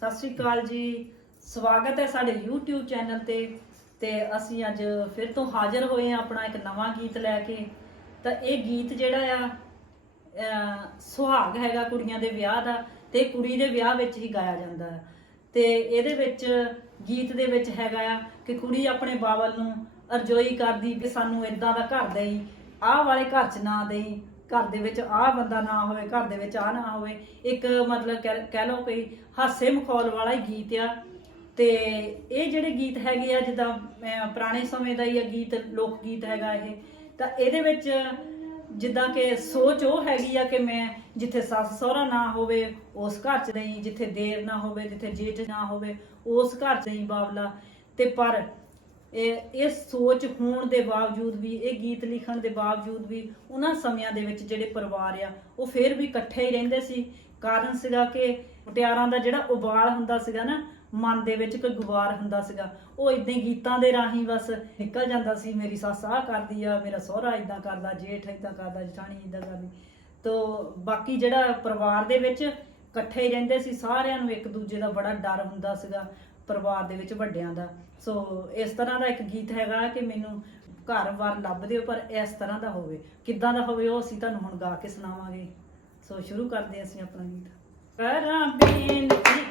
ਸਤਿ ਸ਼੍ਰੀ ਅਕਾਲ ਜੀ। ਸਵਾਗਤ ਹੈ ਸਾਡੇ YouTube ਚੈਨਲ ਤੇ। ਤੇ ਅਸੀਂ ਅੱਜ ਫਿਰ ਤੋਂ ਹਾਜ਼ਰ ਹੋਏ ਹਾਂ ਆਪਣਾ ਇੱਕ ਨਵਾਂ ਗੀਤ ਲੈ ਕੇ। ਤਾਂ ਇਹ ਗੀਤ ਜਿਹੜਾ ਆ ਸੁਹਾਗ ਹੈਗਾ ਕੁੜੀਆਂ ਦੇ ਵਿਆਹ ਦਾ ਤੇ ਕੁੜੀ ਦੇ ਵਿਆਹ ਵਿੱਚ ਹੀ ਗਾਇਆ ਜਾਂਦਾ ਹੈ। ਤੇ ਇਹਦੇ ਵਿੱਚ, ਗੀਤ ਦੇ ਵਿੱਚ ਹੈਗਾ ਆ ਕਿ ਕੁੜੀ ਆਪਣੇ ਬਾਬਲ ਨੂੰ ਅਰਜ਼ੋਈ ਕਰਦੀ ਕਿ ਸਾਨੂੰ ਇਦਾਂ ਦਾ ਘਰ ਦੇਈ, ਆਹ ਵਾਲੇ ਘਰ 'ਚ ਨਾ ਦੇਈ। ਘਰ ਦੇ ਵਿੱਚ ਆਹ ਬੰਦਾ ਨਾ ਹੋਵੇ ਘਰ ਦੇ ਵਿੱਚ ਆ ਨਾ ਹੋਵੇ। ਇੱਕ ਮਤਲਬ ਕਹਿ ਕਹਿ ਲਓ ਕੋਈ ਹਾਸੇ ਮਖੌਲ ਵਾਲਾ ਹੀ ਗੀਤ ਆ। ਤੇ ਇਹ ਜਿਹੜੇ ਗੀਤ ਹੈਗੇ ਆ ਜਿੱਦਾਂ ਅਹ, ਪੁਰਾਣੇ ਸਮੇਂ ਦਾ ਹੀ ਆ ਗੀਤ ਲੋਕ ਗੀਤ ਹੈਗਾ ਇਹ। ਤਾਂ ਇਹਦੇ ਵਿੱਚ ਜਿੱਦਾਂ ਕਿ ਸੋਚ ਉਹ ਹੈਗੀ ਆ ਕਿ ਮੈਂ ਜਿੱਥੇ ਸੱਸ ਸਹੁਰਾ ਨਾ ਹੋਵੇ ਉਸ ਘਰ 'ਚ ਨਹੀਂ ਜਿੱਥੇ ਦੇਰ ਨਾ ਹੋਵੇ ਜਿੱਥੇ ਜੇਠ ਨਾ ਹੋਵੇ ਉਸ ਘਰ 'ਚ ਨਹੀਂ ਬਾਬਲਾ। ਤੇ ਪਰ ਇਹ ਸੋਚ ਹੋਣ ਦੇ ਬਾਵਜੂਦ ਵੀ, ਇਹ ਗੀਤ ਲਿਖਣ ਦੇ ਬਾਵਜੂਦ ਵੀ ਉਹਨਾਂ ਸਮਿਆਂ ਦੇ ਵਿੱਚ ਜਿਹੜੇ ਪਰਿਵਾਰ ਆ, ਉਹ ਫੇਰ ਵੀ ਇਕੱਠੇ ਹੀ ਰਹਿੰਦੇ ਸੀ। ਕਾਰਨ ਸੀਗਾ ਕਿ ਮੁਟਿਆਰਾਂ ਦਾ ਜਿਹੜਾ ਉਬਾਲ ਹੁੰਦਾ ਸੀਗਾ ਨਾ, ਮਨ ਦੇ ਵਿੱਚ ਕੋਈ ਗੁਬਾਰ ਹੁੰਦਾ ਸੀਗਾ। ਉਹ ਇਦਾਂ ਹੀ ਗੀਤਾਂ ਦੇ ਰਾਹੀਂ ਬਸ ਨਿਕਲ ਜਾਂਦਾ ਸੀ, ਮੇਰੀ ਸੱਸ ਆਹ ਕਰਦੀ ਆ, ਮੇਰਾ ਸਹੁਰਾ ਇਦਾਂ ਕਰਦਾ, ਜੇਠ ਇਦਾਂ ਕਰਦਾ, ਜਠਾਣੀ ਇਦਾਂ ਕਰਦੀ। ਤੋ ਬਾਕੀ ਜਿਹੜਾ ਪਰਿਵਾਰ ਦੇ ਵਿੱਚ ਇਕੱਠੇ ਰਹਿੰਦੇ ਸੀ, ਸਾਰਿਆਂ ਨੂੰ ਇੱਕ ਦੂਜੇ ਦਾ ਬੜਾ ਡਰ ਹੁੰਦਾ ਸੀਗਾ। ਪਰਿਵਾਰ ਦੇ ਵਿੱਚ ਵੱਡਿਆਂ ਦਾ। ਸੋ ਇਸ ਤਰ੍ਹਾਂ ਦਾ ਇੱਕ ਗੀਤ ਹੈਗਾ ਕਿ ਮੈਨੂੰ ਘਰ ਵਾਰ ਲੱਭ ਦਿਓ ਪਰ ਇਸ ਤਰ੍ਹਾਂ ਦਾ ਹੋਵੇ। ਕਿੱਦਾਂ ਦਾ ਹੋਵੇ ਉਹ ਅਸੀਂ ਤੁਹਾਨੂੰ ਹੁਣ ਗਾ ਕੇ ਸੁਣਾਵਾਂਗੇ। ਸੋ ਸ਼ੁਰੂ ਕਰਦੇ ਹਾਂ ਅਸੀਂ ਆਪਣਾ ਗੀਤ। ਕਰਾਂ ਬੇਨਤੀ